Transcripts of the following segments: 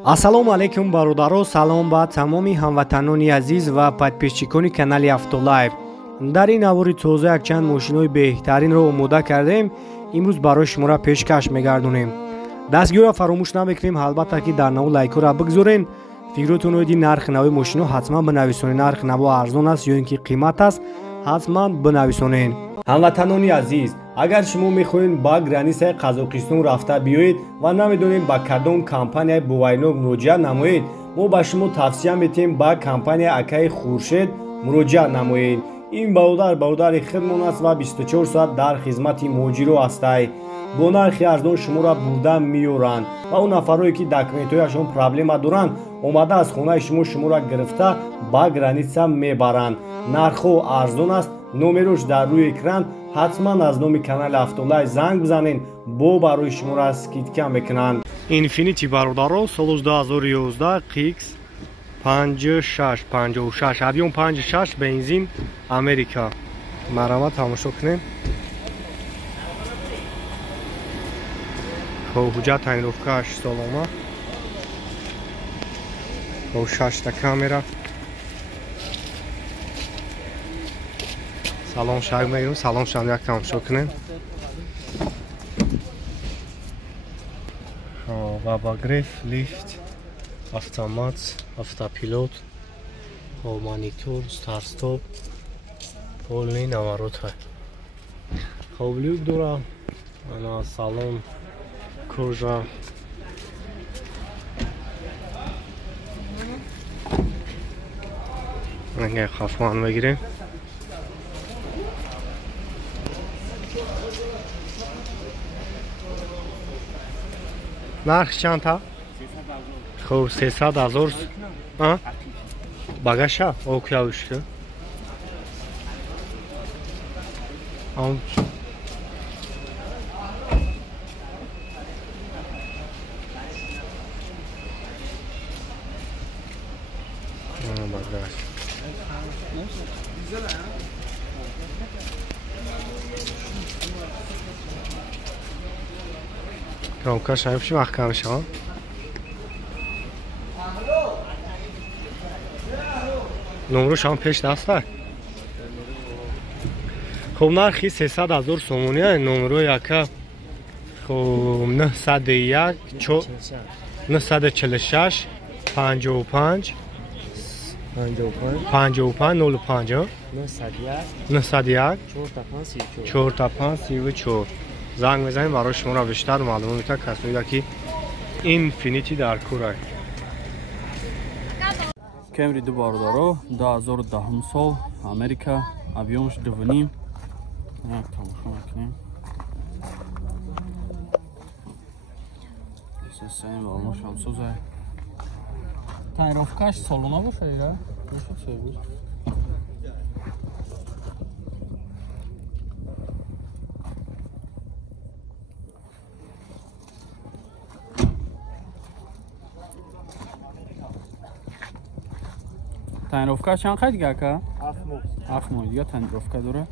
ассалому алайкум бародаро, салом ба тамоми ҳамватанони азиз ва подписчикони канали Автолайв. дар ин навори тоза якчанд мошинои беҳтаринро омода кардем. имрӯз барои шуморо пешкаш мегардонем. дастгиёро фаромӯш намекунем, албатта ки дар наво лайкора бигзорен. фикротон оиди нархи навои мошино ҳатман бинависонед. нархи наво арзон аст ё ин ки қимат аст, ҳатман бинависонед. ҳамватанони азиз, агар шумо мехоҳед ба границаи Қазоқистон рафта биёед ва намедонед ба кадом компанияи боваринок муроҷиат намоед, мо ба шумо тавсия метиҳем ба компанияи Акаи Хуршед муроҷиат намоед. ин бародари худмон аст ва 24 соат дар хизмати муҳоҷиро ҳастай. бо нархи арзон шуморо бурда меёранд ва он нафарое ки документҳояшон проблема доранд, омада аз хонаи шуморо гирифта ба граница мебаранд. нархҳо арзон аст. номерош дар рӯи экран. ҳатман аз номи канали Автолайв занг бизанед, бо барои шуморо скидка мекунанд. Infiniti бародаро, соли 2011, QX 5656, авион 56, бензин, Америка. Марамат тамошо кунем. ҳуҷҷат тайинровкааш солома. 6 та камера. салон шайб мегирем, салон шам як тамошо кунем. Вабагреф, лифт, автомат, автопилот, монитор, старт-стоп, полный наворот. хоб люк дора, ана салон кожа. ранги хафан мегирем. нарх чанд та? хуб 300,000. багаша окявушка. Кромка шайб чи вақт камиш ҳа? номерош ҳам пеш даста? хуб нархи 300,000 сомония. номеро яка хуб 901 946 55 55 901 4534. занг мезанем барои шуморо бештар маълумот мекунад касоида ки Infiniti дар курай. Camry ду бародаро 2010 сол Америка, объёмш 2.5. як тамошо мекунем. Сесен волнош ҳам созай. Тайровкаш солона бошад ира? Бошад сервис. тайинровка чанд қай дига ака? 7 моҳ дига тайинровка дора.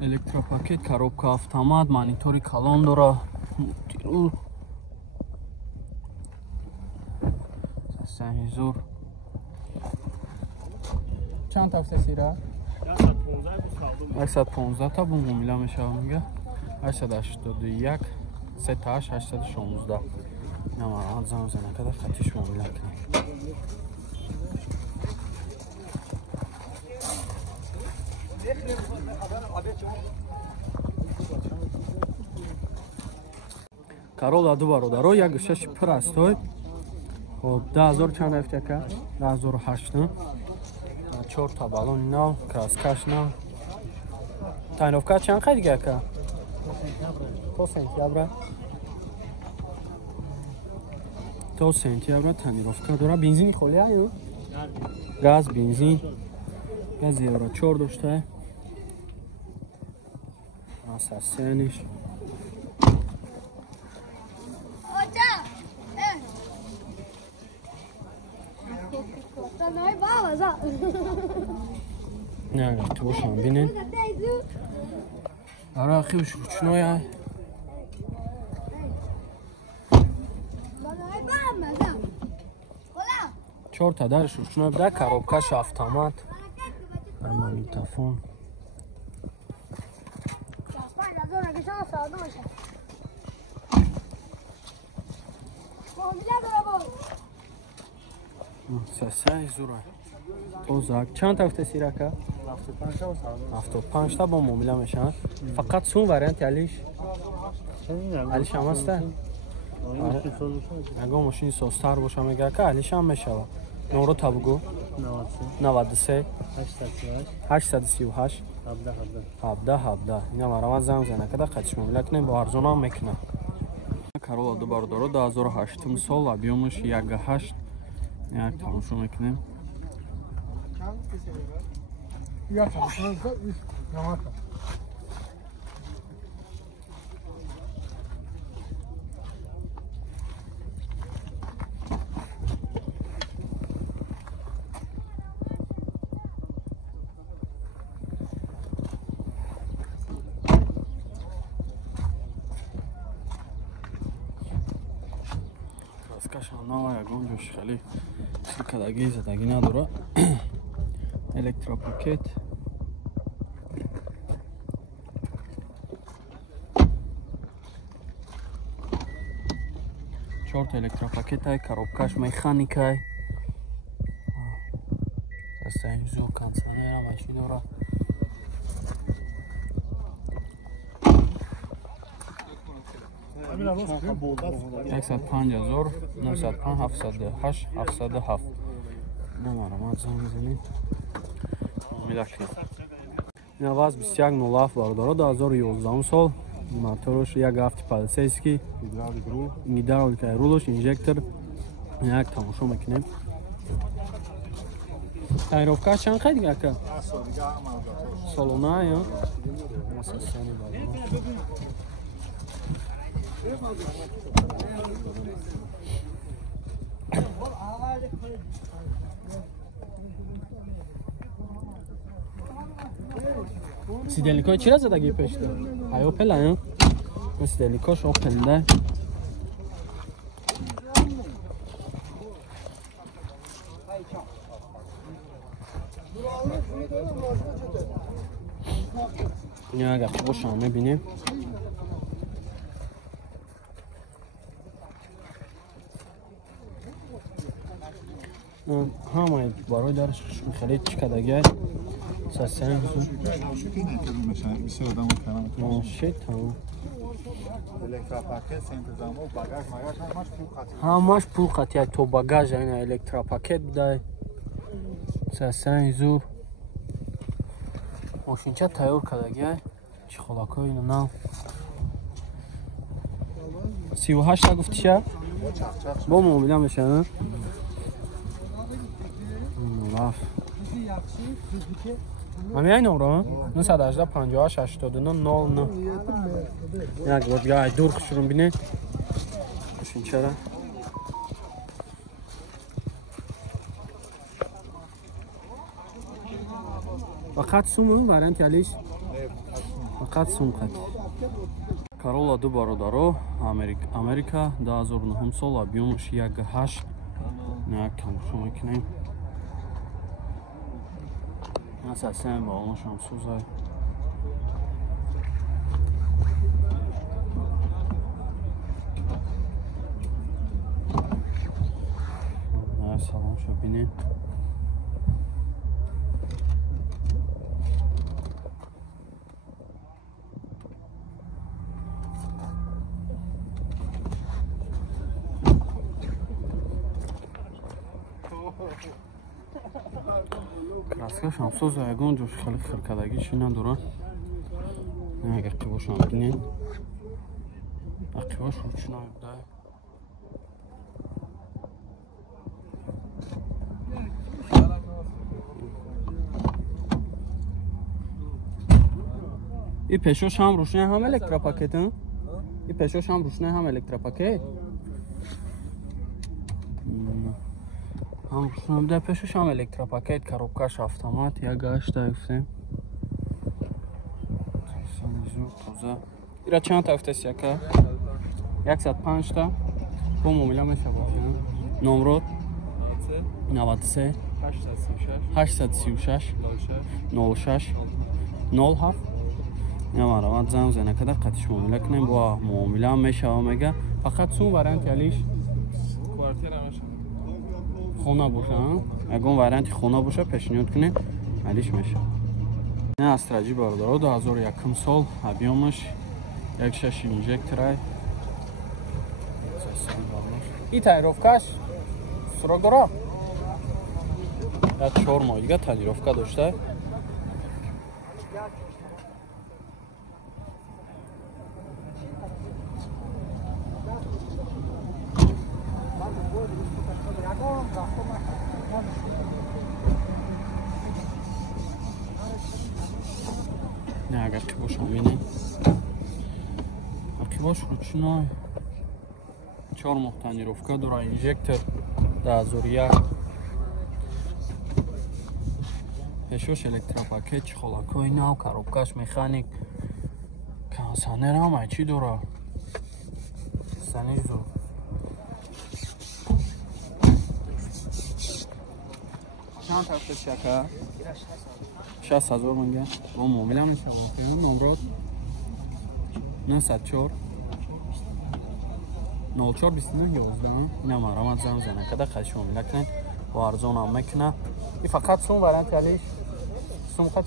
электропакет, коробка автомат, монитори калон дора. сахизур чанд тафсира? 815 та бу муомила мешавад мега 881 38 816 намарад зам занакада хатиш муомила кунем. Corolla ду бародаро 1.6 пир аст. хоб 10000 чанд афтака? 10008. 4 та балон нав, краскаш нав. тайновка чанд қай дига ака? то сентябр. то сентябр тайновка дора. бензини холӣ аю? газ, бензин. газ евро 4 дошта. асасениш. نه تو باشم بینین برای خیلی شوچنوی 4 تا درش شوچنوی بده коробкаш автомат магнитофон сасай зура тозак чанд та гуфтаси рака 75 та бо муомила мешаванд фақат сум варианти алиш ҳамаста ягон мошини созтар боша мегӯяд ка алиш ҳам мешавад номро табугӯ 93 838 17 ина маравад занг зана када қатиш муомила кунем бо арзон ҳам мекунад Corolla ду бародаро 2008 сол объёмаш 1.8 як тамошо мекунем Нова ягон ҷош хеле кадагӣ задагӣ надора электропакет чорта электропакетай коробкаш механикай сасаинзу кондиционера машин дора 105,000 905 708 707 номаромат занг мезанем милакӣ ин аваз 2107 бардора 2011 сол моторош як ҳафти полисейский гидравликаи рулош инжектор як тамошо мекунем тайровка чанд қайд ака солона ё асасани Sidelikon çira zadagi peşte. Ay Opel ya. Sidelikon Opel'de. Ya gel bu şamı bineyim. Hamay baroj dar خرید چی کداگه ساسن ماشین تمام الکتروپاکت انتظام و باگاژ همش پول قطعی تو باگاژ این الکتروپاکت بده ساسن زور ماشین چه تایور کداگه چی خلاکو اینو نه 38 تا گفتی شه با موبیلم میشه همین این نمره 918 58 89 09 یک بار دیگه دور خشورون بینه باشین چرا فقط سوم وارنت یالیش فقط سوم قد Corolla ду бародаро Америка 2009 сол объёмаш 1.8 як тамошо мекунем асасен балон шамсузай салон шо бинем краска шамсуз ягон ҷош хеле хиркадагиши надора агар қивошам бинем ақивош ручной буда и пешош ҳам рушной ҳам электропакет и пешош ҳам рушной ҳам электропакет هم در پیشش هم الکتروپاکت коробкаш автомат یا گشت گفتیم تازه ایرا چند تا افتست یکه 105 تا با معامله میشه باشه نمرود 93 836 06 07 نمارا زنگ زنه کده قطعش معامله کنیم با معامله هم میشه و میگه فقط سون وارنت یلیش خونه باشه اگه اون وارنتی خونه باشه پیشنهاد کنیم علیش میشه نه استراجی باردارو 2001 سال объемش 1.6 інжекторай این تایروفکاش سراغ داره یا 4 ماه دیگه تایروفکا داشته نه اگر که باشم بینه باش ручной 4 мох тонировка дора инжектор 2001 пешош электропакет чхолакой нав коробкаш механик кондиционер ҳам ай чӣ дора санизу чанд тафтиш яка 60000 манга бо муомила мешавад номрод 94 04 29 11 اینا مرامت زن زنه کده خشم معامله کنن و ارزان هم میکنه این فقط سون وارنت علیش سون فقط